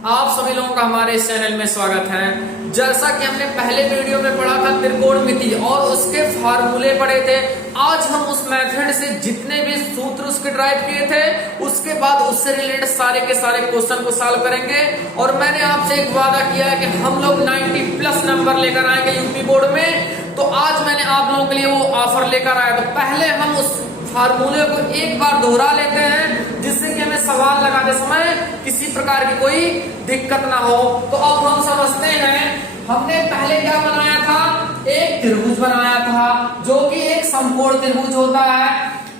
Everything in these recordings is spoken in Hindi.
आप सभी लोगों का हमारे इस चैनल में स्वागत है। जैसा कि हमने पहले वीडियो में पढ़ा था त्रिकोणमिति और उसके फार्मूले पढ़े थे, आज हम उस मेथड से जितने भी सूत्र उसके ड्राइव किए थे उसके बाद उससे रिलेटेड सारे के सारे क्वेश्चन को सॉल्व करेंगे। और मैंने आपसे एक वादा किया है कि हम लोग 90+ नंबर लेकर आएंगे यूपी बोर्ड में, तो आज मैंने आप लोगों के लिए वो ऑफर लेकर आया। तो पहले हम उस फार्मूले को एक बार दोहरा लेते हैं जिससे कि हमें सवाल लगाते समय किसी प्रकार की कोई दिक्कत ना हो। तो अब हम समझते हैं, हमने पहले क्या बनाया था, एक त्रिभुज बनाया था जो कि एक समकोण त्रिभुज होता है।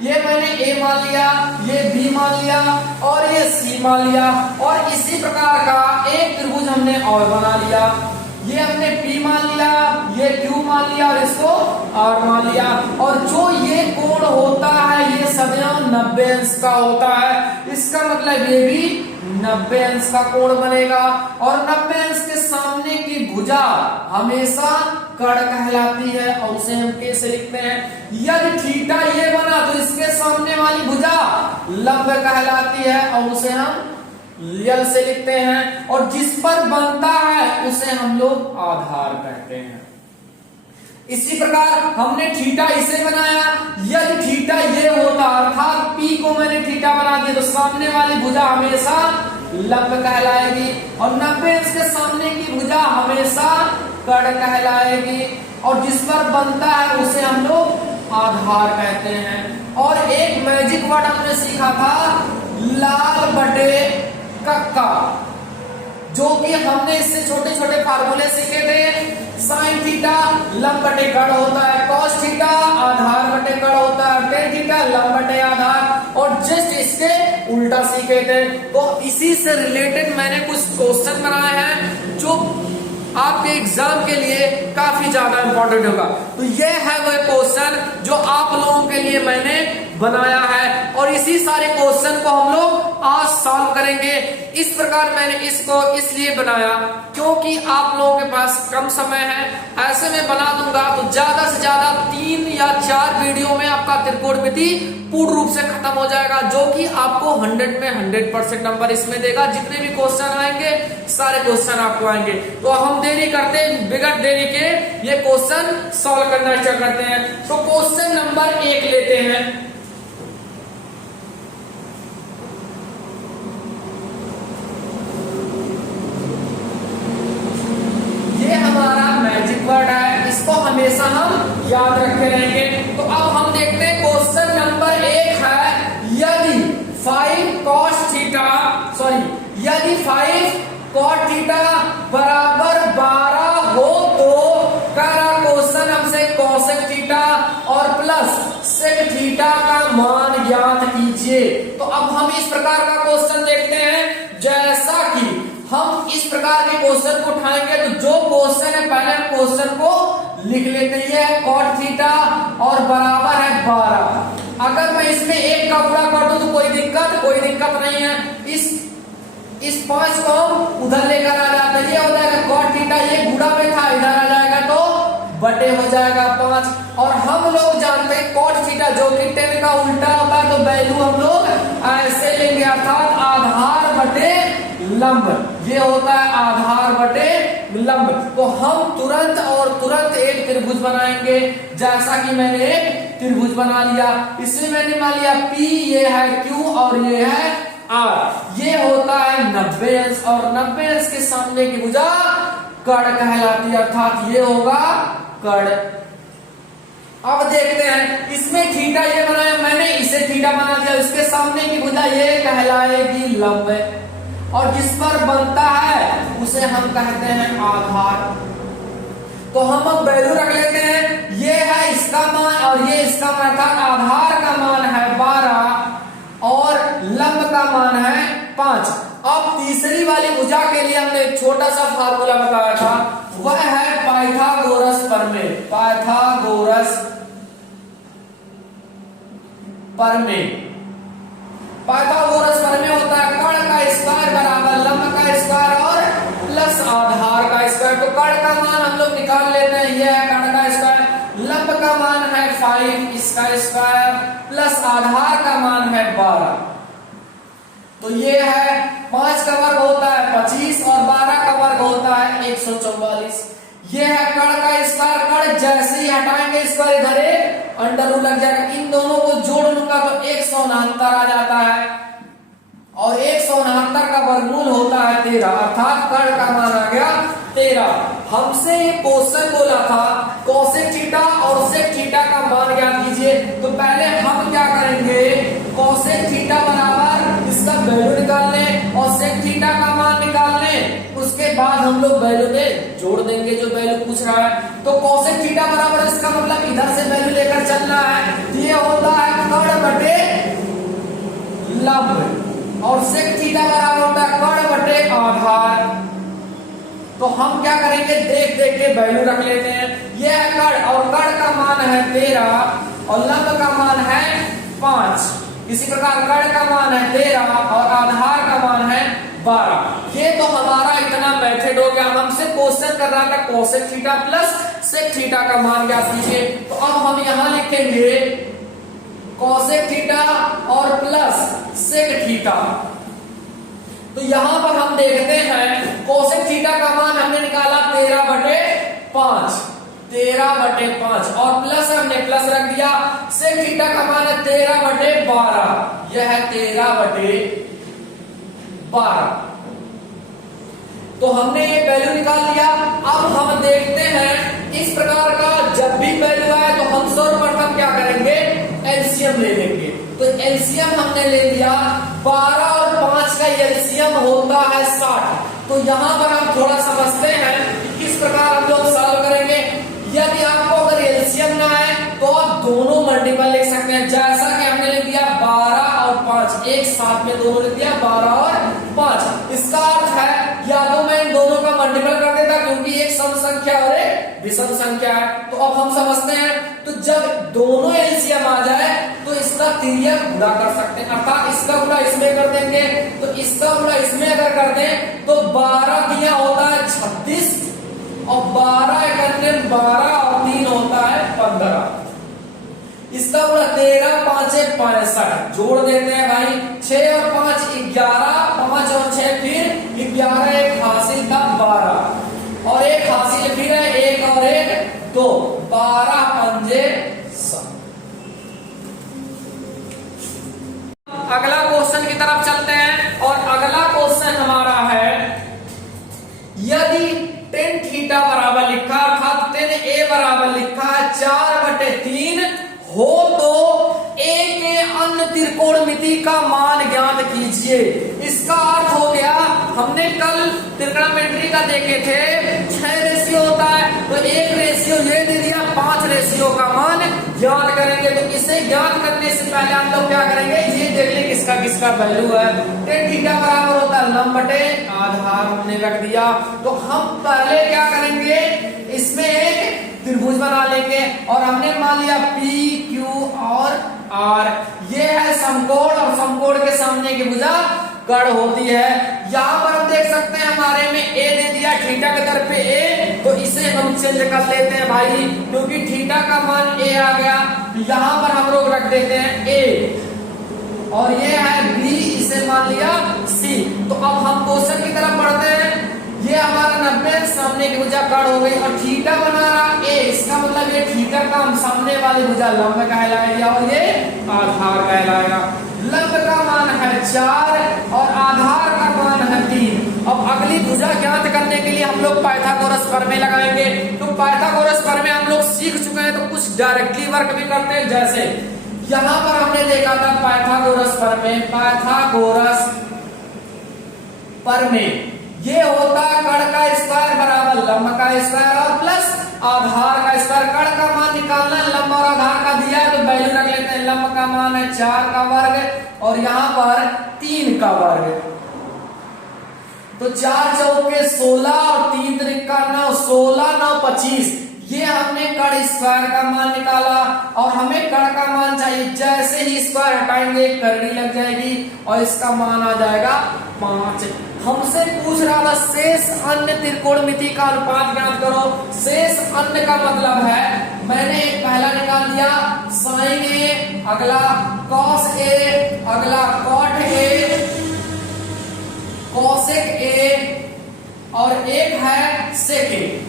ये मैंने ए मान लिया, ये बी मान लिया और ये सी मान लिया, और इसी प्रकार का एक त्रिभुज हमने और बना लिया। ये हमने P मान लिया, ये Q मान लिया और इसको R मान लिया। और जो ये कोण होता है ये सदैव 90 अंश का होता है, इसका मतलब ये भी 90 अंश का कोण बनेगा। और 90 अंश के सामने की भुजा हमेशा कर्ण कहलाती है और उसे हम कैसे लिखते हैं, यदि थीटा ये बना तो इसके सामने वाली भुजा लंब कहलाती है और उसे हम यल से लिखते हैं। और जिस पर बनता है उसे हम लोग आधार कहते हैं। इसी प्रकार हमने थीटा इसे बनाया, यदि थीटा ये होता अर्थात P को मैंने थीटा बना दिया तो सामने वाली भुजा हमेशा लंब कहलाएगी और 90 अंश के सामने की भुजा हमेशा कर्ण कहलाएगी। और जिस पर बनता है उसे हम लोग आधार कहते हैं। और एक मैजिक वर्ड हमने सीखा था, लाल बटे कक्का, जो कि हमने इससे छोटे छोटे फार्मूले सीखे थे। साइन थीटा लंब बटे कर्ण होता है, कॉस थीटा आधार बटे कर्ण होता है, टेन थीटा लंब बटे आधार, और जस्ट इसके उल्टा सीखे थे। तो इसी से रिलेटेड मैंने कुछ क्वेश्चन बनाए हैं जो आपके एग्जाम के लिए काफी ज्यादा इंपॉर्टेंट होगा। तो ये है वह क्वेश्चन जो आप लोगों के लिए मैंने बनाया है और इसी सारे क्वेश्चन को हम लोग आज सॉल्व करेंगे। इस प्रकार मैंने इसको इसलिए बनाया क्योंकि आप लोगों के पास कम समय है, ऐसे में बना दूंगा तो ज्यादा से ज्यादा 3 या 4 वीडियो में आपका त्रिकोणमिति पूर्ण रूप से खत्म हो जाएगा, जो कि आपको 100 में 100% नंबर इसमें देगा। जितने भी क्वेश्चन आएंगे सारे क्वेश्चन आपको आएंगे। तो हम देरी करते बिगड़ देरी के ये क्वेश्चन सॉल्व करना स्टार्ट करते हैं। तो क्वेश्चन नंबर 1 लेते हैं। ये हमारा मैजिक वर्ड है, इसको हमेशा हम याद रखे रहेंगे। तो अब हम देखते हैं क्वेश्चन नंबर 1 है, यदि 5 cos थीटा यदि 5 cot थीटा बराबर 12 हो तो क्वेश्चन हमसे cosec थीटा और प्लस sec थीटा का मान ज्ञात कीजिए। तो अब हम इस प्रकार का क्वेश्चन देखते हैं। जैसा कि हम इस प्रकार के क्वेश्चन को उठाएंगे तो जो क्वेश्चन है पहले हम क्वेश्चन को लिख लेते हैं, cot थीटा और बराबर है 12। अगर मैं इसमें एक का गुणा कर दूं तो कोई दिक्कत नहीं है। इस 5 को हम उधर लेकर आ जाते हैं, ये हो जाएगा cot थीटा, ये गुणा में था इधर आ जाएगा तो बटे हो जाएगा 5। और हम लोग जानते हैं cot थीटा जो कि 10 का उल्टा होता है, तो वैल्यू हम लोग ऐसे लेंगे अर्थात आधार बटे लंब, ये होता है आधार बटे लंब। तो हम तुरंत एक त्रिभुज बनाएंगे। जैसा कि मैंने एक त्रिभुज बना लिया, इसमें मैंने मान लिया P, ये है Q और ये है R। ये होता है 90 अंश और 90 अंश के सामने की भुजा कर्ण कहलाती है अर्थात ये होगा कर्ण। अब देखते हैं, इसमें थीटा ये बनाया मैंने, इसे थीटा बना दिया, इसके सामने की भुजा ये कहलाएगी लंब और जिस पर बनता है उसे हम कहते हैं आधार। तो हम अब वैल्यू रख लेते हैं, ये है इसका मान और ये इसका मान था। आधार का मान है 12 और लंब का मान है 5। अब तीसरी वाली भुजा के लिए हमने एक छोटा सा फार्मूला बताया था, वह है पाइथागोरस प्रमेय। पाइथागोरस प्रमेय होता है कर्ण का स्क्वायर बराबर लंब का स्क्वायर और प्लस आधार का स्क्वायर। तो कर्ण का मान हम लोग निकाल लेते हैं, यह है कर्ण का स्क्वायर, लंब का मान है 5 इसका स्क्वायर प्लस आधार का मान है 12। तो ये है 5 का वर्ग होता है 25 144। ये है कण का स्क्वायर, कण जैसे ही हटाएंगे स्क्वायर इधर एक अंडर रूट लग जाएगा, इन दोनों को जोड़ लूंगा तो 169 आ जाता है और 169 का वर्गमूल होता है 13, अर्थात कण का मान आ गया 13। हमसे ये क्वेश्चन बोला था कोसेक थीटा और सेक थीटा का मान ज्ञात कीजिए, तो पहले हम क्या करेंगे, कोसेक थीटा बराबर इसका वैल्यू निकालने और सेक थीटा का मान निकालने, उसके बाद हम लोग वैल्यू में जोड़ देंगे जो वैल्यू पूछ रहा है। तो कोसेक थीटा बराबर इसका मतलब इधर से वैल्यू लेकर चलना है, ये होता है कण बटे लंब और सेक थीटा बराबर होता है कण बटे आधार। तो हम क्या करेंगे, देख देख के वैल्यू रख लेते हैं। यह है कण और कण का मान है 13 और लंब का मान है 5। इसी प्रकार कण का मान है 13 और आधार का मान है 12। ये तो हमारा इतना मेथड हो गया। हमसे क्वेश्चन कर रहा था cosec theta plus sec theta का मान ज्ञात कीजिए, तो अब हम यहां लिखेंगे कोसेक थीटा और प्लस सेक थीटा। तो यहां पर हम देखते हैं कोसेक थीटा का मान हमने निकाला 13/5, 13/5 और प्लस हमने प्लस रख दिया। सेक थीटा का मान है 13/12, यह है 13/12। तो हमने ये वैल्यू निकाल लिया। अब हम देखते हैं इस प्रकार का जब भी वैल्यू आए तो हम सर्वप्रथम क्या करेंगे, एलसीएम ले लेंगे। तो एलसीएम हमने ले लिया, 12 और 5 का एलसीएम होता है 60। तो यहां पर हम थोड़ा समझते हैं कि किस प्रकार हम लोग सॉल्व करेंगे। यदि आपको अगर एलसीएम ना आए तो आप दोनों मल्टीपल लिख सकते हैं, जैसा कि हमने लिख दिया 12 और 5, एक साथ में दोनों लिख दिया 12 और 5। इसका अर्थ है या तो मैं इन दोनों का मल्टीपल कर देता क्योंकि एक सम संख्या और एक विषम संख्या है। तो अब हम समझते हैं, तो जब दोनों एलसीएम आ जाए तो इसका तिर्यक गुणा कर सकते हैं, अर्थात इसका गुणा इसमें कर देंगे। तो इसका गुणा इसमें अगर कर दें तो 12 दिया होता है 36 और 12 करने 12 और 3 होता है 15। इसका गुणा 13 5 65, जोड़ देते हैं भाई 6 और 5 11, 5 और 6 फिर 11, एक हासिल था 12 और एक हासिल फिर है 1 और 1 2, 12 पंजे 7। अगला क्वेश्चन की तरफ चलते हैं और अगला क्वेश्चन हमारा है, यदि tan थीटा बराबर लिखा अर्थात tan a बराबर लिखा है 4/3 हो तो a के अन्य त्रिकोणमिति का मान ज्ञात कीजिए। इसका अर्थ हो गया, हमने कल त्रिकोणमिति का देखे थे 6 रेशियो होता है, तो 1 रेशियो ये दे दिया, 5 रेशियो का मान ज्ञात करेंगे। तो इसे ज्ञात करने से पहले हम लोग क्या करेंगे, ये देख लें किसका किसका वैल्यू है। tan थीटा बराबर होता है लंब बटे आधार, हमने रख दिया। तो हम पहले क्या करेंगे, इसमें एक त्रिभुज बना लेंगे और हमने मान लिया P Q और R, ये है समकोण और समकोण के सामने की भुजा कर्ण होती है। यहाँ पर हम देख सकते हैं हमारे में A दे दिया, थीटा के तरफ पे A, तो इसे हम चेंज कर लेते हैं भाई, क्योंकि थीटा का मान A आ गया। यहाँ पर हम लोग रख देते हैं A और ये है B, इसे मान लिया C। तो अब हम क्वेश्चन की तरफ बढ़ते हैं। ये हमारा 90 सामने की भुजा कर्ण हो गई और थीटा बना रहा A, इसका मतलब ये थीटा का हम सामने वाली भुजा लंब कहलाएगी और ये आधार कहलाएगा। लंब का मान है 4 और आधार का मान है 3। अब अगली भुजा ज्ञात करने के लिए हम लोग पाइथागोरस प्रमेय लगाएंगे। तो पाइथागोरस प्रमेय हम लोग सीख चुके हैं, तो कुछ डायरेक्टली वर्क भी करते हैं। जैसे यहाँ पर हमने देखा था पाइथागोरस प्रमेय, पाइथागोरस प्रमेय ये होता है कर्ण का स्क्वायर बराबर लंब का स्क्वायर और प्लस आधार का स्क्वायर। कर्ण का मान निकालना, लंब और आधार का दिया है तो वैल्यू रख लेते हैं। लंब का मान है 4 का वर्ग और यहाँ पर 3 का वर्ग, तो 4 चौके 16 और 3 त्रिका 9, 16 9 25। ये हमने कर्ण स्क्वायर का मान निकाला और हमें कर्ण का मान चाहिए। जैसे ही स्क्वायर हटाएंगे करनी लग जाएगी और इसका मान आ जाएगा 5। हमसे पूछ रहा था शेष अन्य त्रिकोणमिति का अनुपात ज्ञात करो। शेष अन्य का मतलब है, मैंने एक पहला निकाल दिया साइन ए, अगला कॉस ए, अगला कॉट ए, कोसेक ए और एक है सेकेंड।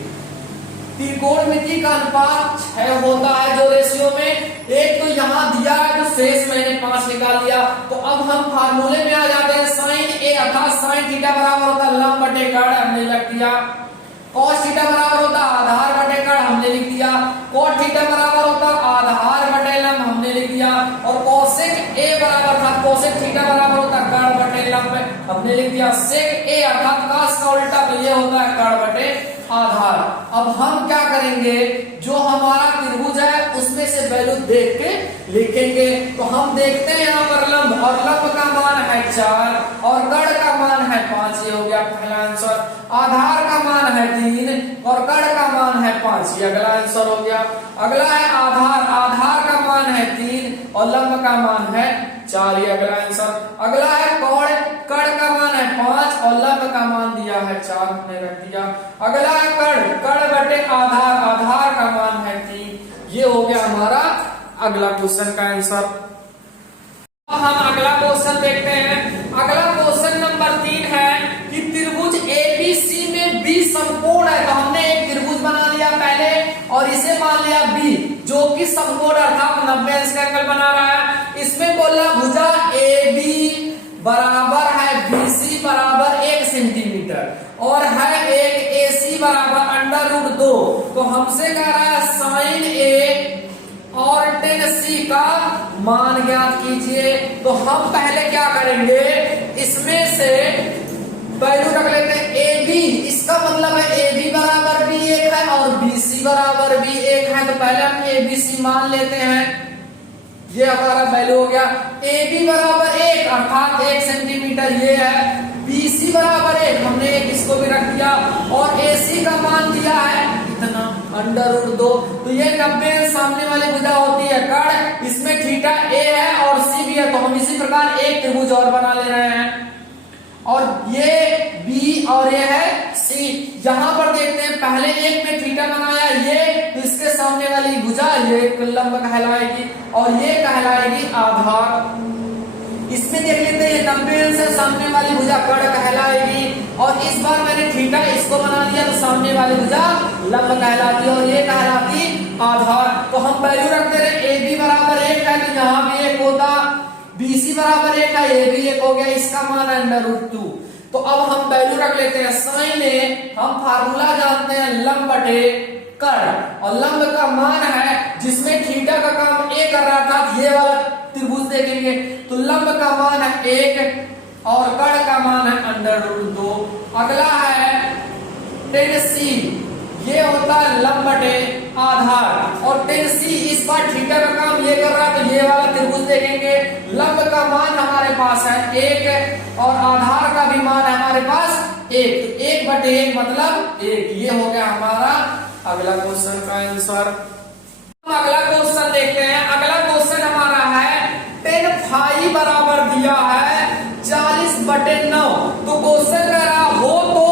त्रिकोणमिति का अनुपात 6 होता है जो रेशियो में, एक तो यहाँ दिया है तो शेष मैंने 5 निकाल लिया। तो अब हम फार्मूले में आ जाते हैं। साइन ए अर्थात साइन थीटा बराबर होता है लंब बटे कर्ण, हमने लिख दिया। कॉस थीटा बराबर होता आधार बटे कर्ण, हमने लिख दिया। कॉट थीटा बराबर होता आधार बटे लंब, हमने लिख दिया। और कोसेक ए बराबर था कोसेक थीटा बराबर होता कर्ण बटे लंब, हमने लिख दिया। सेक ए अर्थात कास का उल्टा तो ये होता है कर्ण बटे आधार। अब हम क्या करेंगे, जो हमारा त्रिभुज है उसमें से वैल्यू देख के लिखेंगे। तो हम देखते हैं यहाँ पर लंब, और लंब का मान है 4 और कर्ण का मान है 5, ये हो गया पहला आंसर। आधार का मान है 3 और कर्ण का मान है 5, ये अगला आंसर हो गया। अगला है आधार, आधार का मान है 3 और लंब का मान है 4, ये अगला आंसर। अगला है कोण, कर्ण का मान है 5 और लंब का मान दिया है 4, हमने रख दिया। अगला है कर्ण, कर्ण बटे आधार, आधार का मान है 3, ये हो गया हमारा अगला क्वेश्चन का आंसर। अब हम अगला क्वेश्चन देखते हैं। अगला क्वेश्चन नंबर 3 है कि त्रिभुज एबीसी में बी समकोण है। तो हमने एक त्रिभुज बना लिया पहले और इसे मान लिया बी, जो कि समकोण अर्थात 90 अंश का एंगल बना रहा है। इसमें बोला भुजा ए बी बराबर है बीसी बराबर 1 सेंटीमीटर और है एक एसी बराबर √2। तो हमसे कह रहा है साइन ए और tan c का मान ज्ञात कीजिए। तो हम पहले क्या करेंगे, इसमें से वैल्यू रख लेते हैं ए बी, इसका मतलब है ए बी बराबर भी 1 है और बी सी बराबर भी 1 है। तो पहले हम ए बी सी मान लेते हैं, ये हमारा वैल्यू हो गया। ए बी बराबर 1 अर्थात 1 सेंटीमीटर ये है, बी सी बराबर 1 हमने एक इसको भी रख दिया और ए सी का मान दिया है इतना √2। तो ये 90 सामने वाली भुजा होती है कर्ण, इसमें थीटा ए है और सी भी है। तो हम इसी प्रकार एक त्रिभुज और बना ले रहे हैं और ये बी और ये है सी। यहां पर देखते हैं पहले एक में थीटा बनाया ये, तो इसके सामने वाली भुजा ये लंब कहलाएगी और ये कहलाएगी आधार। इसमें देख लेते हैं 90 से सामने वाली भुजा कर्ण कहलाएगी और इस बार मैंने थीटा इसको बना दिया तो सामने वाली भुजा लंब कहलाती है और ये कहलाती आधार। तो हम वैल्यू रखते रहे ए बी बराबर 1 है तो यहाँ भी 1 होता, बीसी बराबर 1 है ये भी 1 हो गया, इसका मान है √2। तो अब हम वैल्यू रख लेते हैं साइन ए, हम फार्मूला जानते हैं लंब बटे कर्ण और लंब का मान है जिसमें थीटा का काम ए कर रहा था, ये वाला त्रिभुज देखेंगे तो लंब का मान है 1 और कर्ण का मान है √2। अगला है tan c, ये होता है लंब बटे आधार और tan c इस बार थीटा का काम ये कर रहा है तो ये वाला त्रिभुज देखेंगे। लंब का मान हमारे पास है 1 और आधार का भी मान है हमारे पास 1, तो 1 बटे 1 मतलब 1, ये हो गया हमारा अगला क्वेश्चन का आंसर। हम अगला क्वेश्चन देखते हैं। अगला क्वेश्चन हमारा है tan फाई बराबर दिया है 40/9। तो क्वेश्चन कह रहा हो तो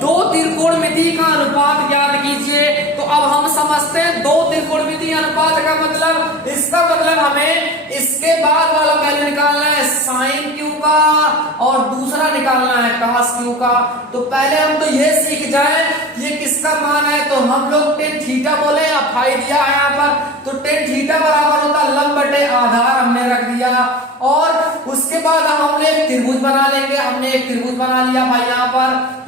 दो त्रिकोणमिति का अनुपात ज्ञात कीजिए। तो अब हम समझते हैं दो त्रिकोणमिति अनुपात का मतलब, इसका मतलब हमें इसके बाद वाला वैल्यू निकालना है साइन क्यू का और दूसरा निकालना है कास क्यू का। तो पहले हम तो ये सीख जाए ये किसका मान है। तो हम लोग tan थीटा बोले या फाई दिया है यहाँ पर, तो tan थीटा बराबर होता लंब बटे आधार, हमने रख दिया। और उसके बाद हम एक त्रिभुज बना लेंगे, हमने एक त्रिभुज बना लिया भाई।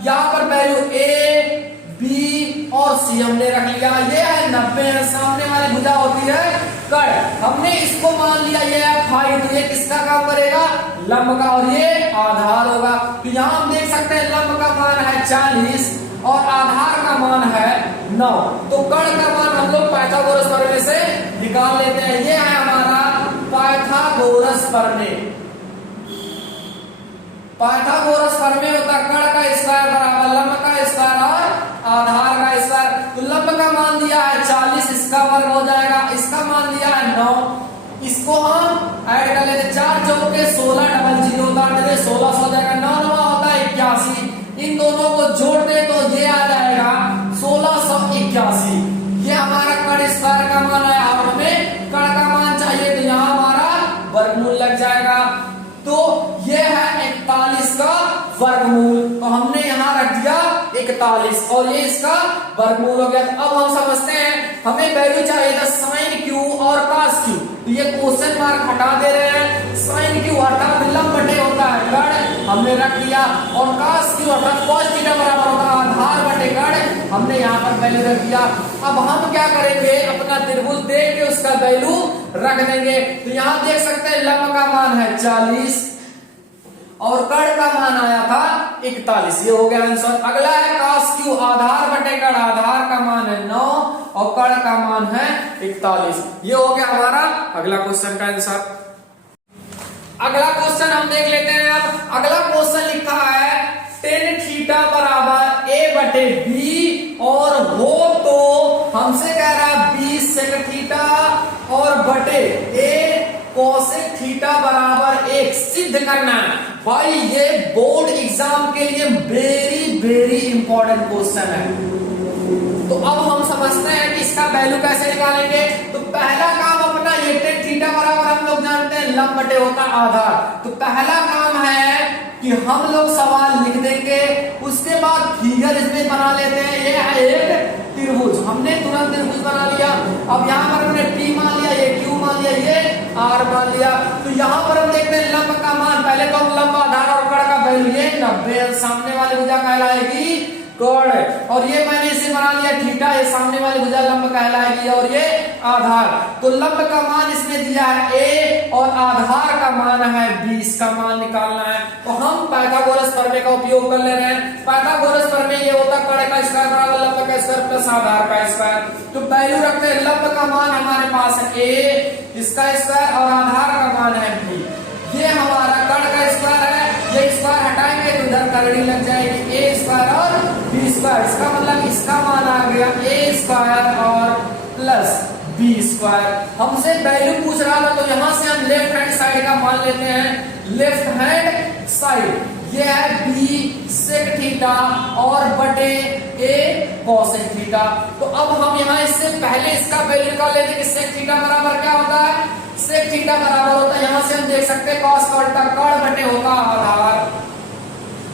यहाँ पर वैल्यू ए बी और सी हमने रख लिया। ये है 90, सामने वाली भुजा होती है कर्ण, हमने इसको मान लिया ये है फाई, तो ये किसका काम करेगा, लंब का, और ये आधार होगा। तो यहाँ हम देख सकते हैं लंब का मान है 40 और आधार का मान है 9। तो कर्ण का मान हम लोग पाइथागोरस प्रमेय से निकाल लेते हैं। ये है हमारा पाइथागोरस प्रमेय। पाइथागोरस प्रमेय होता कर्ण का स्क्वायर बराबर लंब का स्क्वायर और आधार का स्क्वायर। तो लंब का मान दिया है 40, इसका वर्ग हो जाएगा, इसका मान दिया है 9, इसको हम ऐड कर लेते 4 चौके 16, डबल 0 उतार देते 16 हो जाएगा, 9 9 होता है 81। इन दोनों को जोड़ दे तो ये आ जाएगा 1681। ये हमारा कर्ण स्क्वायर का मान है और हमें कर्ण का मान चाहिए तो यहाँ हमारा वर्गमूल लग जाएगा। तो ये है 41 का वर्गमूल, तो हमने यहाँ रख दिया 41 और ये इसका वर्गमूल हो गया। तो अब हम समझते हैं हमें वैल्यू चाहिए था साइन क्यू और कॉस क्यू। तो ये क्वेश्चन मार्क हटा दे रहे हैं, साइन क्यू अर्थात लंब बटे होता है गढ़ हमने रख दिया, और कॉस क्यू अर्थात कॉस थीटा बराबर होता है आधार बटे गढ़ हमने यहाँ पर वैल्यू रख दिया। अब हम क्या करेंगे, अपना त्रिभुज देख के उसका वैल्यू रख देंगे। तो यहाँ देख सकते हैं लंब का मान है 40 और कड़ का मान आया था 41, ये हो गया आंसर। अगला है कॉस क्यू आधार बटे कड़, आधार का मान है 9 और कड़ का मान है 41, ये हो गया हमारा अगला क्वेश्चन का आंसर। अगला क्वेश्चन हम देख लेते हैं। अब अगला क्वेश्चन लिखा है टेन थीटा बराबर ए बटे बी और हो तो हमसे कह रहा है 20 सेक थीटा और बटे ए कोसेक थीटा बराबर 1 सिद्ध करना है। भाई ये बोर्ड एग्जाम के लिए वेरी वेरी इंपॉर्टेंट क्वेश्चन है। तो अब हम समझते हैं कि इसका वैल्यू कैसे निकालेंगे। तो पहला काम अपना ये टेन थीटा बराबर हम लोग जानते हैं लंब बटे होता है आधार। तो पहला काम है कि हम लोग सवाल लिख देंगे, उसके बाद फिगर इसमें बना लेते हैं। ये है एक त्रिभुज, हमने तुरंत त्रिभुज बना लिया। अब यहाँ पर हमने टी मान लिया, ये क्यू मान लिया, ये आर मान लिया। तो यहाँ पर हम देखते हैं लंब का मान, पहले तो हम लंब आधार और कड़ का वैल्यू ये 90 सामने वाली भुजा कहलाएगी कड़, और ये मैंने इसे बना लिया थीटा, ये सामने वाली भुजा लंब कहलाएगी और ये आधार। तो लंब का मान इसमें दिया है a और आधार का मान है 20 का मान निकालना है। तो हम पाइथागोरस प्रमेय का उपयोग कर ले रहे हैं। पाइथागोरस प्रमेय ये होता है कड़ का स्क्वायर बराबर लंब का स्क्वायर प्लस आधार का स्क्वायर। तो वैल्यू रखते हैं, लंब का मान हमारे पास है a, इसका स्क्वायर और आधार का मान है b। ये हमारा कड़ का स्क्वायर है, ये स्क्वायर हटाएंगे तो इधर करड़ी लग जाएगी a स्क्वायर और b स्क्वायर। इसका मतलब इसका मान आ गया a स्क्वायर और प्लस b स्क्वायर। हमसे वैल्यू पूछ रहा था तो यहाँ से हम लेफ्ट हैंड साइड का मान लेते हैं। लेफ्ट हैंड साइड ये है b सेक थीटा और बटे a कोसेक थीटा। तो अब हम यहाँ इससे पहले इसका वैल्यू निकाल लेते हैं कि सेक थीटा बराबर क्या होता है, सेक थीटा बराबर होता है, यहाँ से हम देख सकते हैं कॉस का उल्टा कड़ बटे होगा आधार,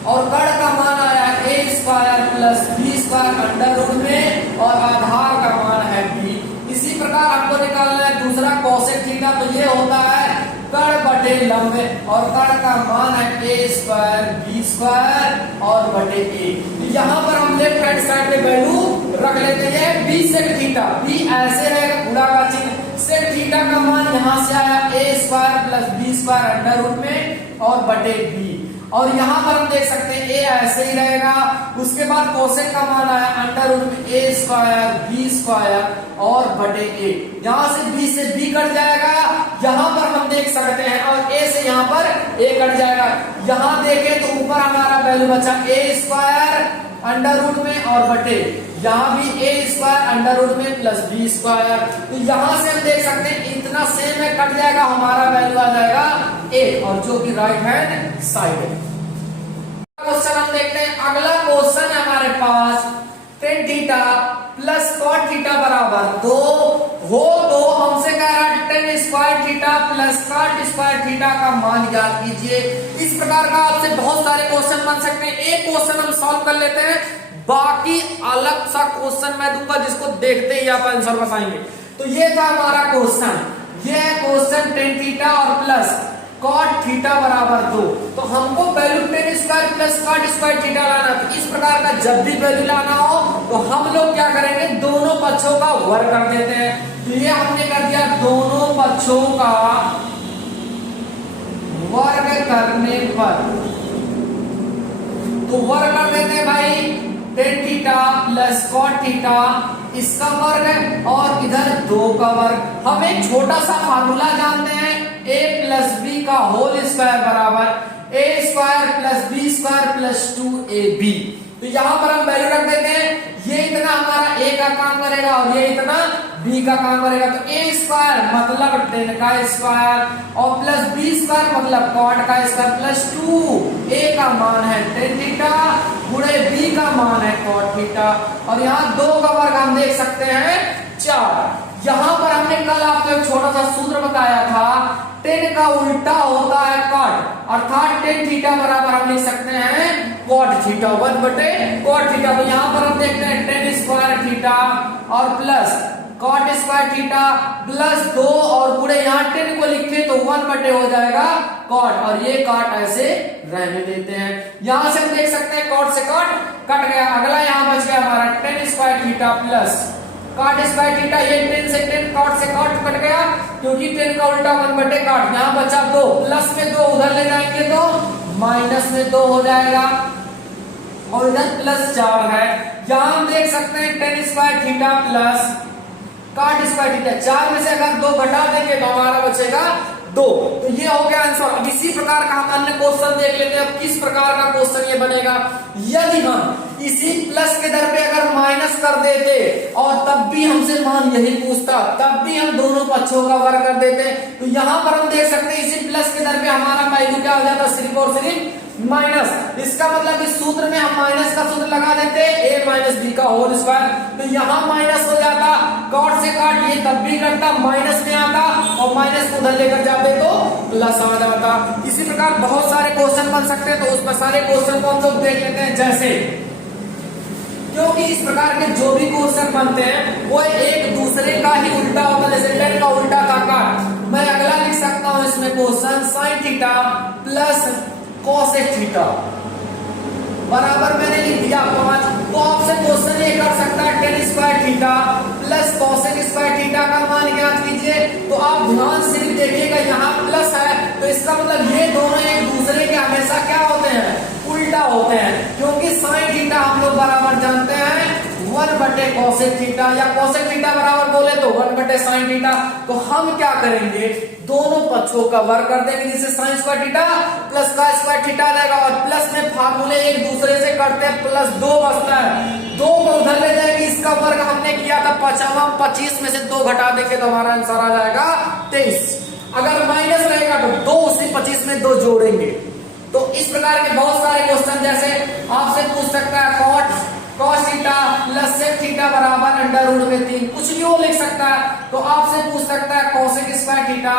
और कड़ का मान आया है a square plus b square under root में और आधार का मान है b। इसी प्रकार आपको निकालना है दूसरा कोसेक थीटा, तो ये होता है कड़ बटे लंब और कड़ का मान है a स्क्वायर b स्क्वायर और बटे a। तो यहाँ पर हम लेफ्ट हैंड साइड पे वैल्यू रख लेते हैं b सेक थीटा, b ऐसे रहेगा गुणा का चिन्ह, सेक थीटा का मान यहाँ से आया a square plus b square under root में और बटे b। और यहाँ पर हम देख सकते हैं a ऐसे ही रहेगा। उसके बाद कोसेक का मान आया अंडर रूट में a स्क्वायर b स्क्वायर और बटे a। यहाँ से b से b कट जाएगा, यहाँ पर हम देख सकते हैं, और a से यहाँ पर a कट जाएगा। यहाँ देखें तो ऊपर हमारा वैल्यू बचा a स्क्वायर अंडर रूट में और बटे यहाँ भी a स्क्वायर अंडर रूट में प्लस b स्क्वायर। तो यहाँ से हम देख सकते हैं इतना सेम है, कट जाएगा, हमारा वैल्यू आ जाएगा a, और जो कि राइट हैंड साइड है। क्वेश्चन हम देखते हैं। अगला क्वेश्चन है हमारे पास tan theta plus cot theta बराबर 2 हो तो हमसे कह रहा है tan square theta plus cot square theta का मान ज्ञात कीजिए। इस प्रकार का आपसे बहुत सारे क्वेश्चन बन सकते हैं। एक क्वेश्चन हम सॉल्व कर लेते हैं, बाकी अलग सा क्वेश्चन मैं दूंगा जिसको देखते ही आप आंसर बताएंगे। तो ये था हमारा क्वेश्चन, ये है क्वेश्चन टेन थीटा और प्लस कॉट थीटा बराबर 2। तो हमको value tan square plus cot square theta लाना। तो इस प्रकार का जब भी वैल्यू लाना हो तो हम लोग क्या करेंगे, दोनों पक्षों का वर्ग कर देते हैं। तो ये हमने कर दिया, दोनों पक्षों का वर्ग करने पर तो वर्ग कर देते हैं भाई tan theta plus cot theta, इसका वर्ग और इधर 2 का वर्ग। हम एक छोटा सा फार्मूला जानते हैं, a प्लस बी का होल स्क्वायर बराबर a square plus b square plus 2ab। तो यहाँ पर हम वैल्यू रख देते हैं, ये इतना हमारा a का काम करेगा और ये इतना b का काम करेगा। तो a स्क्वायर मतलब टेन का स्क्वायर और प्लस b स्क्वायर मतलब कॉट का स्क्वायर प्लस 2a का मान है टेन थीटा गुणे b का मान है कॉट थीटा, और यहाँ 2 का वर्ग हम देख सकते हैं 4। यहाँ पर हमने कल आपको एक छोटा सा सूत्र बताया था टेन का उल्टा होता है कॉट, अर्थात टेन थीटा बराबर हम लिख सकते हैं कॉट थीटा, 1/कॉट थीटा। तो यहाँ पर हम देखते हैं टेन स्क्वायर थीटा और plus cot square theta plus 2 और पूरे यहाँ टेन को लिखे तो 1/, हो जाएगा कॉट, और ये कॉट ऐसे रहने देते हैं। यहां से हम देख सकते हैं कॉट से कॉट कट गया, अगला यहाँ बच गया हमारा tan square theta plus cot square theta, ये 10 से 10 कॉट से कॉट कट गया क्योंकि 10 का उल्टा 1/, कॉट। यहाँ बचा 2, प्लस में 2 उधर ले जाएंगे तो माइनस में 2 हो जाएगा और इधर प्लस 4 है। यहाँ हम देख सकते हैं tan square theta plus cot square theta, 4 में से अगर 2 घटा देंगे तो हमारा बचेगा 2। तो ये हो गया आंसर। अब इसी प्रकार का हम अन्य क्वेश्चन देख लेते हैं। अब किस प्रकार का क्वेश्चन ये बनेगा, यदि हम इसी प्लस के दर पे अगर माइनस कर देते और तब भी हमसे मान यही पूछता, तब भी हम दोनों पक्षों का वर्ग कर देते। तो यहाँ पर हम देख सकते हैं इसी प्लस के दर पे हमारा वैल्यू क्या हो जाता, सिर्फ और सिर्फ माइनस। इसका मतलब इस सूत्र में हम माइनस का सूत्र लगा देते a माइनस बी का होल स्क्वायर, तो यहाँ माइनस हो जाता, कॉट से कॉट ये तब भी करता, माइनस में आता और माइनस को उधर लेकर जाते तो प्लस आ जाता। इसी प्रकार बहुत सारे क्वेश्चन बन सकते हैं, तो उस सारे क्वेश्चन को हम लोग देख लेते हैं। जैसे क्योंकि इस प्रकार के जो भी क्वेश्चन बनते हैं वो एक दूसरे का ही उल्टा होता है, जैसे टेन का उल्टा था कॉट, मैं अगला लिख सकता हूं इसमें question sine theta plus cosec theta बराबर मैंने लिख दिया 5। तो आपसे क्वेश्चन ये कर सकता है tan square theta plus cosec square theta का मान ज्ञात कीजिए। तो आप ध्यान से देखिएगा यहाँ प्लस है, तो इसका मतलब ये दोनों एक दूसरे के हमेशा क्या होते हैं, उल्टा होते हैं, क्योंकि साइन थीटा हम लोग बराबर जानते हैं 1/कोसेक थीटा, या कोसेक थीटा बराबर बोले तो 1/साइन थीटा। तो हम क्या करेंगे, दोनों पक्षों का वर्ग कर देंगे, जिससे sine square theta plus cos square theta आ जाएगा, और प्लस में फार्मूले एक दूसरे से करते हैं, प्लस 2 बचता है, 2 को उधर ले जाएंगे, इसका वर्ग हमने किया था 25 में से 2 घटा देंगे तो हमारा आंसर आ जाएगा 23। अगर माइनस रहेगा तो 2 उसी 25 में 2 जोड़ेंगे। तो इस प्रकार के बहुत सारे क्वेश्चन जैसे आपसे पूछ सकता है cos theta plus sec theta बराबर √3, कुछ भी वो लिख सकता है। तो आपसे पूछ सकता है कोसेक स्क्वायर थीटा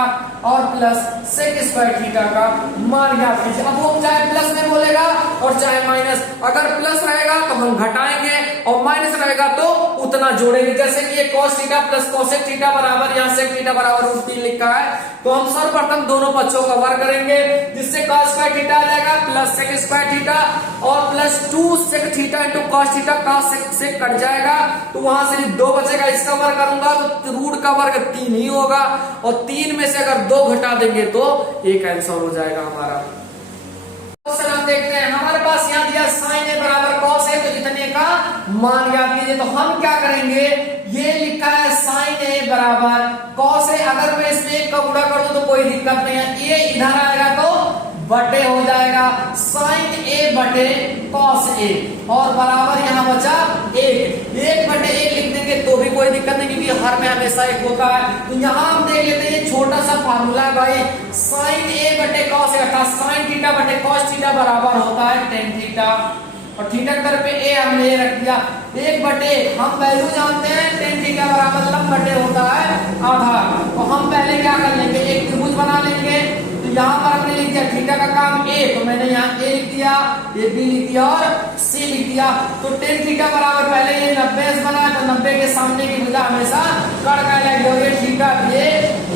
और प्लस सेक स्क्वायर थीटा का मान ज्ञात कीजिए। अब वो चाहे प्लस में बोलेगा और चाहे माइनस, अगर प्लस रहेगा तो हम घटाएंगे और माइनस रहेगा तो उतना जोड़ेंगे। जैसे कि ये cos theta plus cosec theta बराबर यहाँ सेक थीटा बराबर √3 लिखा है, तो हम सर्वप्रथम दोनों पक्षों का वर्ग करेंगे, जिससे cos स्क्वायर थीटा आ जाएगा प्लस सेक स्क्वायर थीटा और plus 2 sec theta into cos theta, cos से कट जाएगा तो वहां से 2 बचेगा, इसका वर्ग करूंगा तो रूट का वर्ग 3 ही होगा, और 3 में से अगर 2 घटा देंगे तो एक आंसर हो जाएगा हमारा। क्वेश्चन हम देखते हैं, हमारे पास यहाँ दिया साइन ए बराबर कॉस है, तो इतने का मान ज्ञात कीजिए। तो हम क्या करेंगे, ये लिखा है साइन ए बराबर कॉस है, अगर मैं इसमें 1 का गुणा करूं तो कोई दिक्कत नहीं है, ये इधर आएगा तो बटे हो जाएगा साइन ए बटे कॉस ए, और बराबर यहाँ बचा 1/1 लिख देंगे तो भी कोई दिक्कत नहीं, क्योंकि हर में हमेशा 1 होता है। तो यहाँ हम देख लेते हैं छोटा सा फार्मूला है भाई, साइन ए बटे कॉस ए अर्थात साइन थीटा बटे कॉस थीटा बराबर होता है टेन थीटा, और थीटा के तरफ ए हमने ये रख दिया 1/1। हम वैल्यू जानते हैं टेन थीटा बराबर लंब बटे होता है आधार। तो हम पहले क्या कर लेंगे, एक त्रिभुज बना लेंगे। तो यहाँ पर हमने लिख दिया थीटा का काम ए, तो मैंने यहाँ ए लिख दिया, ये बी लिख दिया और सी लिख दिया। तो टेन थीटा बराबर पहले ये 90 बना, तो 90 के सामने की भुजा हमेशा कड़ कहलाएगी, और ये थीटा ये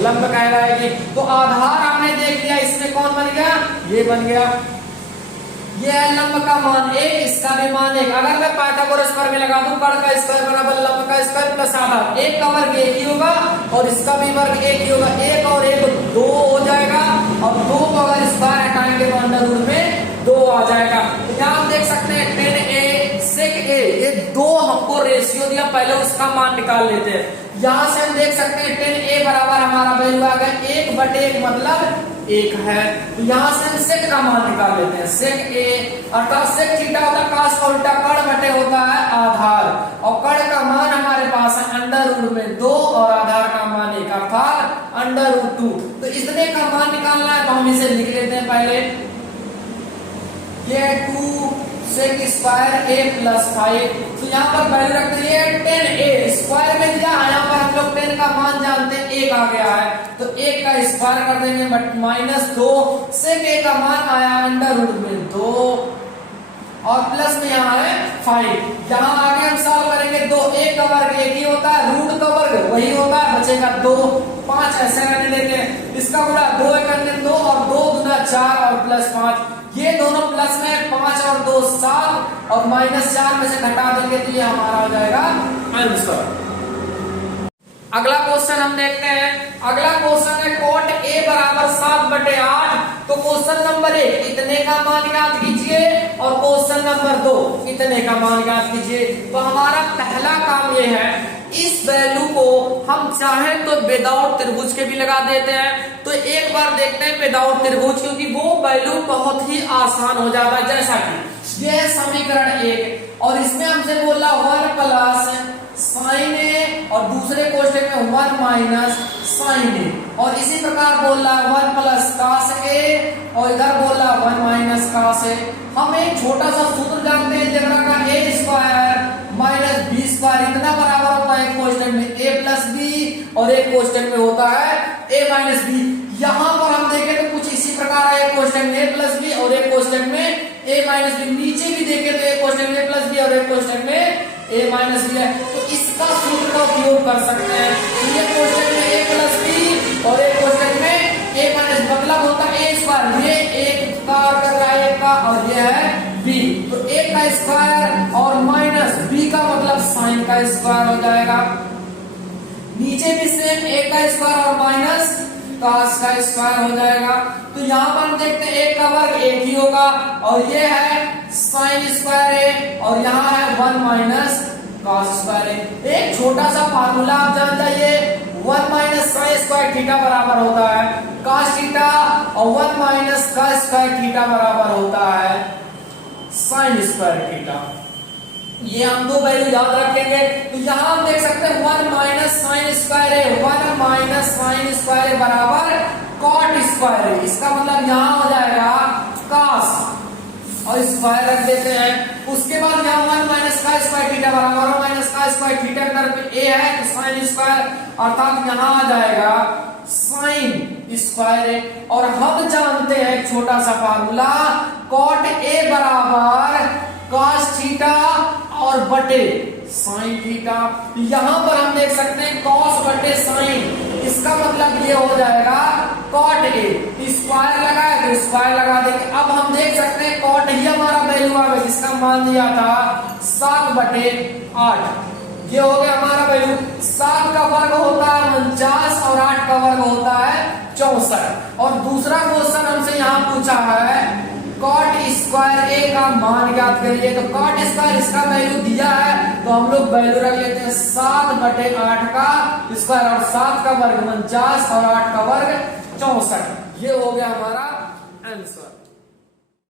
लंब कहलाएगी। तो आधार हमने देख लिया, इसमें कौन बन गया, ये बन गया, ये है लंब का मान 1, इसका भी मान 1। अगर मैं पाइथागोरस फॉर्मूला लगा दूं, कड़ का स्क्वायर बराबर लंब का स्क्वायर प्लस आधार, 1 का वर्ग 1 ही होगा और इसका भी वर्ग 1 ही होगा, 1 और 1 2 हो जाएगा, और 2 को अगर स्क्वायर हटाएंगे तो अंडर रूट में 2 आ जाएगा। तो यहाँ आप देख सकते हैं टेन ए सेक ए, ये 2 हमको रेशियो दिया, पहले उसका मान निकाल लेते हैं। यहाँ से हम देख सकते हैं टेन ए बराबर हमारा वैल्यू आ गया 1/1 मतलब 1 है। तो यहाँ से हम सेक का मान निकाल लेते हैं, सेक ए अर्थात सेक थीटा होता है cos का उल्टा कड़ बटे होता है आधार, और कड़ का मान हमारे पास है अंडर रूट में 2 और आधार का मान 1 अर्थात अंडर रूट 2। तो इतने का मान निकालना है, तो हम इसे लिख लेते हैं पहले, ये 2 सेक स्क्वायर ए प्लस 5। तो यहाँ पर वैल्यू रख दिए 10a, स्क्वायर में दिया है, यहाँ पर हम लोग 10 का मान जानते हैं 1 आ गया है, तो 1 का स्क्वायर कर देंगे बट -2 सेक a का मान आया अंडर रूट में 2 और प्लस में यहाँ है 5। यहाँ आगे हम सॉल्व करेंगे 2, 1 का वर्ग 1 ही होता है, रूट का वर्ग वही होता है, बचेगा 2, 5 ऐसे रहने देते हैं। इसका गुणा 2 × 2 और 2 × 4 और प्लस 5, ये दोनों प्लस में 5 और 2 7 और -4 में से घटा देंगे तो ये हमारा हो जाएगा आंसर। अगला क्वेश्चन हम देखते हैं। अगला क्वेश्चन है cot a बराबर 7/8। तो क्वेश्चन नंबर 1 इतने का मान ज्ञात कीजिए और क्वेश्चन नंबर 2 इतने का मान ज्ञात कीजिए। तो हमारा पहला काम ये है, इस वैल्यू को हम चाहें तो विदाउट त्रिभुज के भी लगा देते हैं। तो एक बार देखते हैं विदाउट त्रिभुज, क्योंकि वो वैल्यू बहुत ही आसान हो जाता है। जैसा कि ये है समीकरण 1 और इसमें हमसे बोला 1 प्लस साइन ए और दूसरे कोष्टक में 1 माइनस साइन ए, और इसी प्रकार बोल रहा है 1 प्लस कास ए और इधर बोल रहा है 1 माइनस कास ए। हम एक छोटा सा सूत्र जानते हैं जगह का ए स्क्वायर माइनस बी स्क्वायर इतना बराबर होता है एक कोष्टक में ए प्लस बी और एक कोष्टक में होता है ए माइनस बी। यहाँ पर हम देखें तो कुछ इसी प्रकार है, एक कोष्टक में ए प्लस बी और एक कोष्टक में ए माइनस बी। नीचे भी देखें तो एक कोष्टक में ए प्लस बी और एक कोष्टक में ए माइनस बी है, तो इसका सूत्र का उपयोग कर सकते हैं। ये कोष्टक में ए प्लस बी और एक कोष्टक में ए माइनस, मतलब होता है ए स्क्वायर, ये एक का कर रहा है एक का और ये है बी, तो ए का स्क्वायर और माइनस बी का मतलब साइन का स्क्वायर हो जाएगा। नीचे भी सेम ए का स्क्वायर और माइनस कास का स्क्वायर हो जाएगा। तो यहाँ पर हम देखते हैं एक का वर्ग एक ही होगा और ये है साइन स्क्वायर ए और यहाँ है 1 माइनस कास स्क्वायर ए। एक छोटा सा फार्मूला आप जान जाइए, 1 माइनस साइन स्क्वायर थीटा बराबर होता है कास थीटा और 1 माइनस कास स्क्वायर थीटा बराबर होता है साइन स्क्वायर थीटा। ये हम दो वैल्यू याद रखेंगे। तो यहाँ हम देख सकते हैं 1 माइनस साइन स्क्वायर है, 1 माइनस साइन स्क्वायर बराबर कॉट स्क्वायर है। इसका मतलब यहाँ हो जाएगा कास और स्क्वायर रख देते हैं। उसके बाद यहाँ 1 माइनस का स्क्वायर थीटा बराबर 1 माइनस का स्क्वायर थीटा के तरफ ए है तो साइन स्क्वायर, अर्थात यहाँ आ जाएगा साइन स्क्वायर है। और हम जानते हैं एक छोटा सा फार्मूला, कॉट ए बराबर कॉस थीटा और बटे साइन थीटा। यहां पर हम देख सकते हैं कॉस बटे साइन, इसका मतलब ये हो जाएगा कॉट ए, स्क्वायर लगाए तो स्क्वायर लगा देंगे। अब हम देख सकते हैं कॉट ही हमारा वैल्यू आ गया जिसका मान दिया था 7/8, ये हो गया हमारा वैल्यू। 7 का वर्ग होता है 49 और 8 का वर्ग होता है 64। और दूसरा क्वेश्चन हमसे यहाँ पूछा है कॉट स्क्वायर ए का मान ज्ञात करिए। तो कॉट स्क्वायर इसका वैल्यू दिया है तो हम लोग वैल्यू रख लेते हैं 7/8 का स्क्वायर और 7 का वर्ग 49 और 8 का वर्ग 64। ये हो गया हमारा आंसर।